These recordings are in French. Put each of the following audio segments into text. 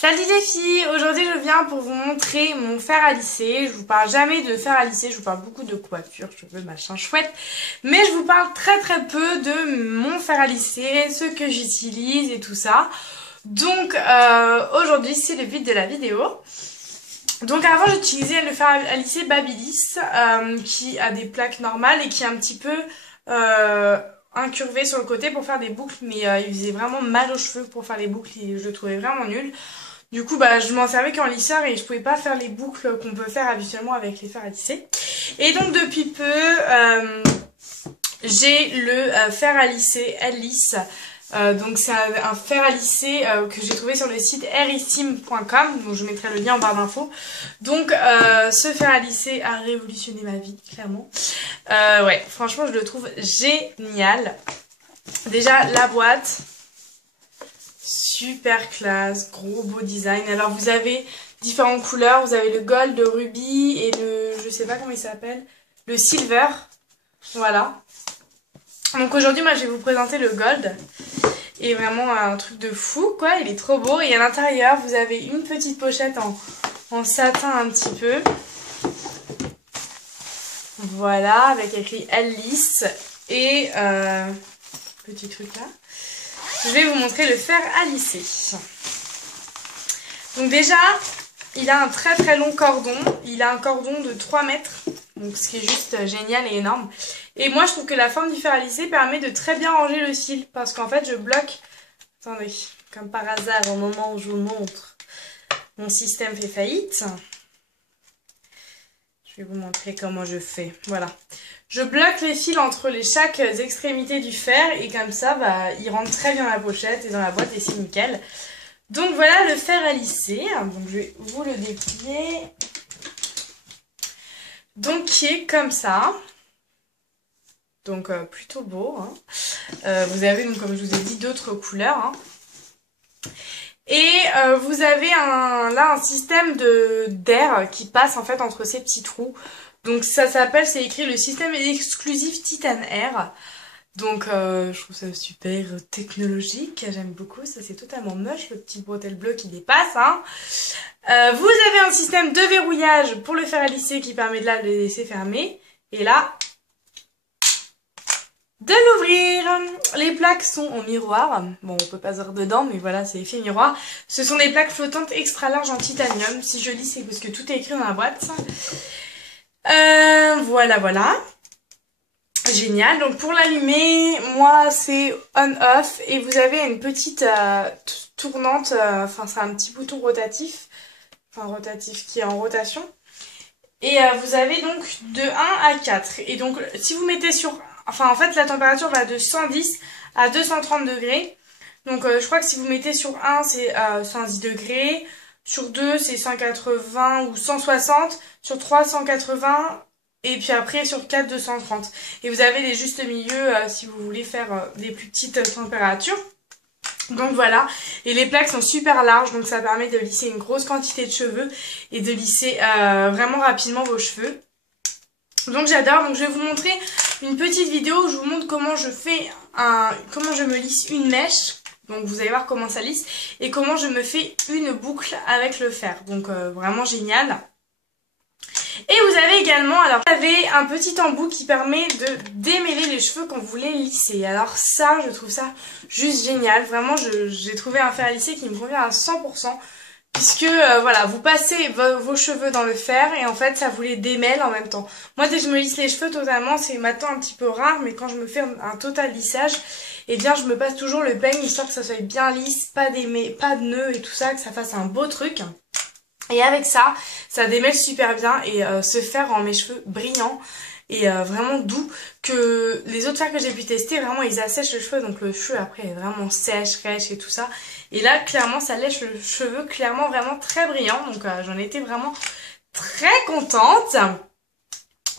Salut les filles, aujourd'hui je viens pour vous montrer mon fer à lisser. Je vous parle jamais de fer à lisser, je vous parle beaucoup de coiffure, cheveux, machin chouette. Mais je vous parle très peu de mon fer à lisser, ce que j'utilise et tout ça. Donc aujourd'hui c'est le but de la vidéo. Donc avant j'utilisais le fer à lisser Babyliss qui a des plaques normales et qui est un petit peu incurvé sur le côté pour faire des boucles, mais il faisait vraiment mal aux cheveux pour faire les boucles et je le trouvais vraiment nul. Du coup, je m'en servais qu'en lisseur et je pouvais pas faire les boucles qu'on peut faire habituellement avec les fers à lisser. Et donc, depuis peu, j'ai le fer à lisser L-Lisse. Donc, c'est un fer à lisser que j'ai trouvé sur le site airissime.com. Donc, je mettrai le lien en barre d'infos. Donc, ce fer à lisser a révolutionné ma vie, clairement. Ouais, franchement, je le trouve génial. Déjà, la boîte... super classe, gros beau design. Alors vous avez différentes couleurs, vous avez le gold, le rubis et le, je sais pas comment il s'appelle, le silver. Voilà. Donc aujourd'hui moi je vais vous présenter le gold. Et vraiment un truc de fou quoi, il est trop beau. Et à l'intérieur vous avez une petite pochette en satin un petit peu. Voilà, avec écrit L-Lisse et petit truc là. Je vais vous montrer le fer à lisser. Donc déjà, il a un très long cordon. Il a un cordon de 3 mètres. Donc ce qui est juste génial et énorme. Et moi je trouve que la forme du fer à lisser permet de très bien ranger le cil. Parce qu'en fait je bloque... Attendez, comme par hasard au moment où je vous montre, mon système fait faillite. Je vais vous montrer comment je fais. Voilà. Je bloque les fils entre chaque extrémité du fer et comme ça, il rentre très bien dans la pochette et dans la boîte et c'est nickel. Donc voilà le fer à lisser. Donc je vais vous le déplier. Donc qui est comme ça. Donc plutôt beau. Hein. Vous avez donc comme je vous ai dit d'autres couleurs. Hein. Et vous avez là un système d'air qui passe en fait entre ces petits trous. Donc ça s'appelle, c'est écrit le système exclusif Titan Air. Donc je trouve ça super technologique, j'aime beaucoup, ça c'est totalement moche, le petit bretelle bleu qui dépasse. Hein. Vous avez un système de verrouillage pour le fer à lisser qui permet de là le laisser fermer. Et là, de l'ouvrir. Les plaques sont en miroir. Bon, on peut pas voir dedans, mais voilà, c'est effet miroir. Ce sont des plaques flottantes extra larges en titanium. Si je lis, c'est parce que tout est écrit dans la boîte. Voilà. Génial. Donc pour l'allumer, moi c'est on-off et vous avez une petite tournante, enfin c'est un petit bouton rotatif, qui est en rotation. Et vous avez donc de 1 à 4. Et donc si vous mettez en fait la température va de 110 à 230 degrés. Donc je crois que si vous mettez sur 1 c'est 110 degrés. Sur 2, c'est 180 ou 160. Sur 3, 180. Et puis après, sur 4, 230. Et vous avez les justes milieux si vous voulez faire des plus petites températures. Donc voilà. Et les plaques sont super larges. Donc ça permet de lisser une grosse quantité de cheveux. Et de lisser vraiment rapidement vos cheveux. Donc j'adore. Donc je vais vous montrer une petite vidéo où je vous montre comment je me lisse une mèche. Donc vous allez voir comment ça lisse et comment je me fais une boucle avec le fer. Donc vraiment génial. Et vous avez également, alors vous avez un petit embout qui permet de démêler les cheveux quand vous voulez lisser. Alors ça, je trouve ça juste génial. Vraiment, j'ai trouvé un fer à lisser qui me convient à 100%. Puisque voilà, vous passez vos cheveux dans le fer et en fait ça vous les démêle en même temps. Moi dès que je me lisse les cheveux totalement, c'est maintenant un petit peu rare, mais quand je me fais un total lissage, eh bien je me passe toujours le peigne histoire que ça soit bien lisse, pas de nœuds et tout ça, que ça fasse un beau truc. Et avec ça, ça démêle super bien et ce fer rend mes cheveux brillants et vraiment doux, que les autres fers que j'ai pu tester, vraiment ils assèchent le cheveu, donc le cheveu après est vraiment sèche, rêche et tout ça. Et là clairement ça lèche le cheveu clairement vraiment très brillant, donc j'en étais vraiment très contente.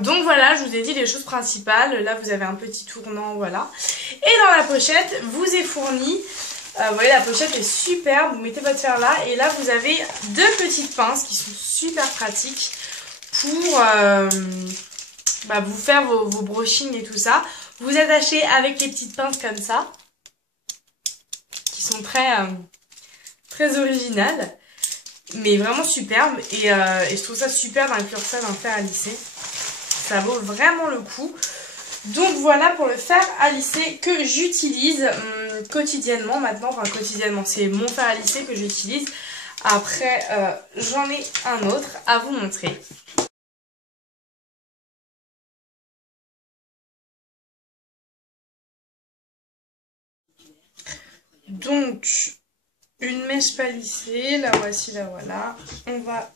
Donc voilà, je vous ai dit les choses principales. Là vous avez un petit tournant, voilà. Et dans la pochette vous est fourni, vous voyez la pochette est superbe, vous mettez votre fer là et là vous avez deux petites pinces qui sont super pratiques pour vous faire vos brushings et tout ça. Vous attachez avec les petites pinces comme ça, qui sont très originales. mais vraiment superbe. Et je trouve ça super d'inclure ça dans le fer à lisser. Ça vaut vraiment le coup. Donc voilà pour le fer à lisser que j'utilise quotidiennement maintenant. Enfin quotidiennement, c'est mon fer à lisser que j'utilise. Après, j'en ai un autre à vous montrer. Donc, une mèche pas lissée, la voici, la voilà. On va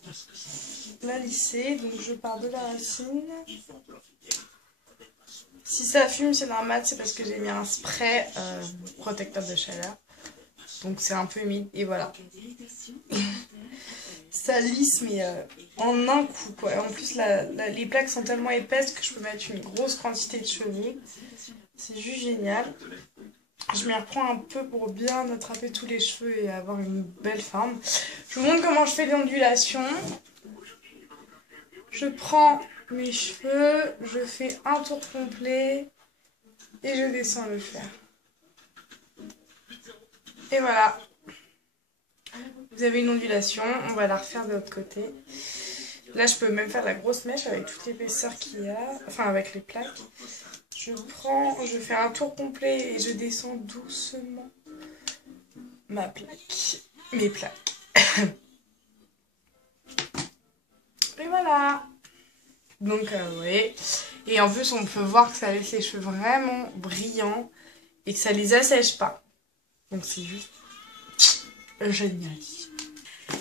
la lisser, donc je pars de la racine. Si ça fume, c'est normal, c'est parce que j'ai mis un spray protecteur de chaleur. Donc c'est un peu humide, et voilà. Ça lisse, mais en un coup, quoi. En plus, les plaques sont tellement épaisses que je peux mettre une grosse quantité de cheveux. C'est juste génial. Je m'y reprends un peu pour bien attraper tous les cheveux et avoir une belle forme. Je vous montre comment je fais l'ondulation. Je prends mes cheveux, je fais un tour complet et je descends le fer. Et voilà. Vous avez une ondulation, on va la refaire de l'autre côté. Là, je peux même faire la grosse mèche avec toute l'épaisseur qu'il y a, enfin avec les plaques. Je fais un tour complet et je descends doucement mes plaques. Et voilà. Donc, vous voyez. Et en plus, on peut voir que ça laisse les cheveux vraiment brillants et que ça les assèche pas. Donc, c'est juste génial.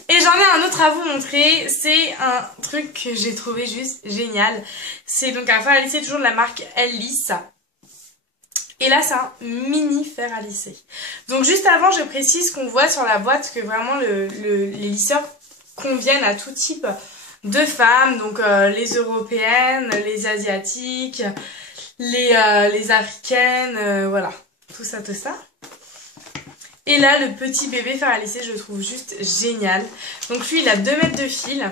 Et j'en ai un autre à vous montrer, c'est un truc que j'ai trouvé juste génial. C'est donc un fer à lisser toujours de la marque Ellis. Et là c'est un mini fer à lisser. Donc juste avant je précise qu'on voit sur la boîte que vraiment les lisseurs conviennent à tout type de femmes. Donc les européennes, les asiatiques, les africaines, voilà. Tout ça, tout ça. Et là, le petit bébé fer à lisser, je le trouve juste génial. Donc lui, il a 2 mètres de fil.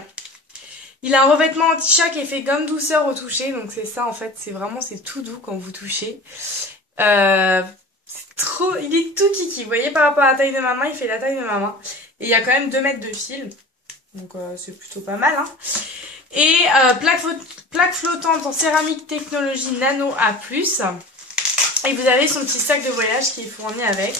Il a un revêtement anti-choc et fait gomme douceur au toucher. Donc c'est ça, en fait, c'est tout doux quand vous touchez. C'est trop, il est tout kiki. Vous voyez, par rapport à la taille de ma main, il fait la taille de ma main. Et il y a quand même 2 mètres de fil. Donc c'est plutôt pas mal, hein. Et plaque flottante en céramique technologie nano A+. Et vous avez son petit sac de voyage qui est fourni avec.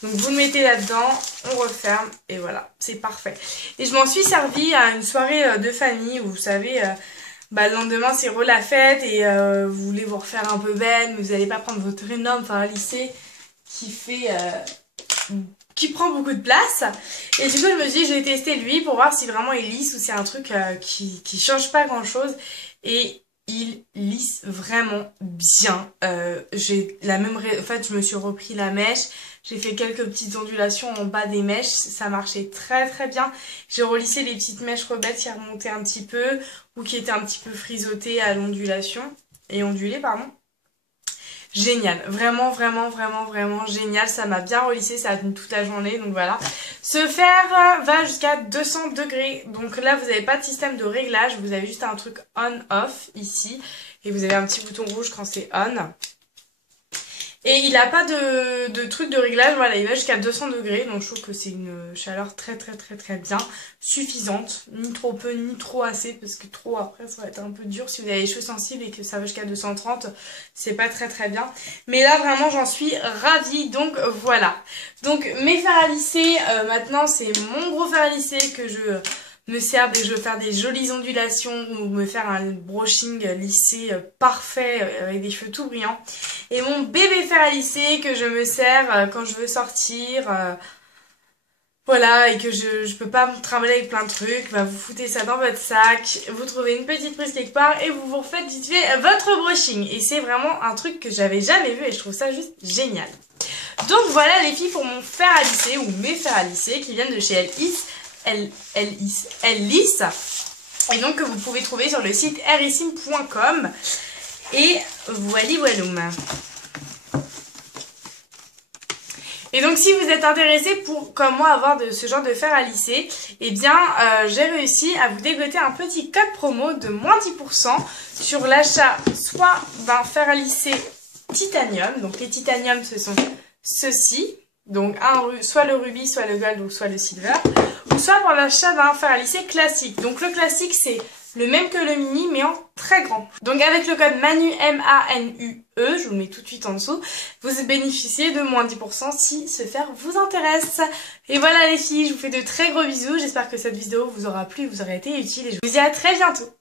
Donc vous le mettez là-dedans, on referme et voilà, c'est parfait. Et je m'en suis servi à une soirée de famille où vous savez, le lendemain c'est la fête et vous voulez vous refaire un peu belle, mais vous n'allez pas prendre votre énorme fer à lisser qui prend beaucoup de place. Et du coup je me suis dit je vais tester lui pour voir si vraiment il lisse ou c'est un truc qui change pas grand chose. Et il lisse vraiment bien. J'ai la même en fait, je me suis repris la mèche. J'ai fait quelques petites ondulations en bas des mèches. Ça marchait très très bien. J'ai relissé les petites mèches rebelles qui remontaient un petit peu ou qui étaient un petit peu frisotées à l'ondulation. Et ondulées, pardon. Génial, vraiment, vraiment, vraiment, vraiment génial. Ça m'a bien relissé, ça a tenu toute la journée, donc voilà. Ce fer va jusqu'à 200 degrés. Donc là, vous n'avez pas de système de réglage, vous avez juste un truc on-off ici. Et vous avez un petit bouton rouge quand c'est on. Et il n'a pas de truc de réglage, voilà, il va jusqu'à 200 degrés. Donc je trouve que c'est une chaleur très très très très bien, suffisante. Ni trop peu, ni trop assez, parce que trop après ça va être un peu dur. Si vous avez les cheveux sensibles et que ça va jusqu'à 230, c'est pas très très bien. Mais là vraiment j'en suis ravie, donc voilà. Donc mes fers à lisser, maintenant c'est mon gros fer à lisser que je me sers dès que je veux faire des jolies ondulations ou me faire un brushing lissé parfait avec des cheveux tout brillants. Et mon bébé fer à lisser que je me sers quand je veux sortir, voilà, et que je peux pas me trimballer avec plein de trucs, bah vous foutez ça dans votre sac, vous trouvez une petite prise quelque part et vous vous refaites vite fait votre brushing. Et c'est vraiment un truc que j'avais jamais vu et je trouve ça juste génial. Donc voilà les filles pour mon fer à lisser ou mes fers à lisser qui viennent de chez Ellis, et donc que vous pouvez trouver sur le site erissime.com. Et voilà. Et donc si vous êtes intéressé pour, comme moi, avoir ce genre de fer à lisser, eh bien j'ai réussi à vous dégoter un petit code promo de moins 10% sur l'achat soit d'un fer à lisser titanium. Donc les titaniums ce sont ceux-ci. Donc soit le rubis, soit le gold ou soit le silver. Ou soit pour l'achat d'un fer à lisser classique. Donc le classique c'est le même que le mini mais en très grand. Donc avec le code MANUE, M-A-N-U-E, je vous le mets tout de suite en dessous, vous bénéficiez de moins 10% si ce fer vous intéresse. Et voilà les filles, je vous fais de très gros bisous, j'espère que cette vidéo vous aura plu, vous aura été utile et je vous dis à très bientôt.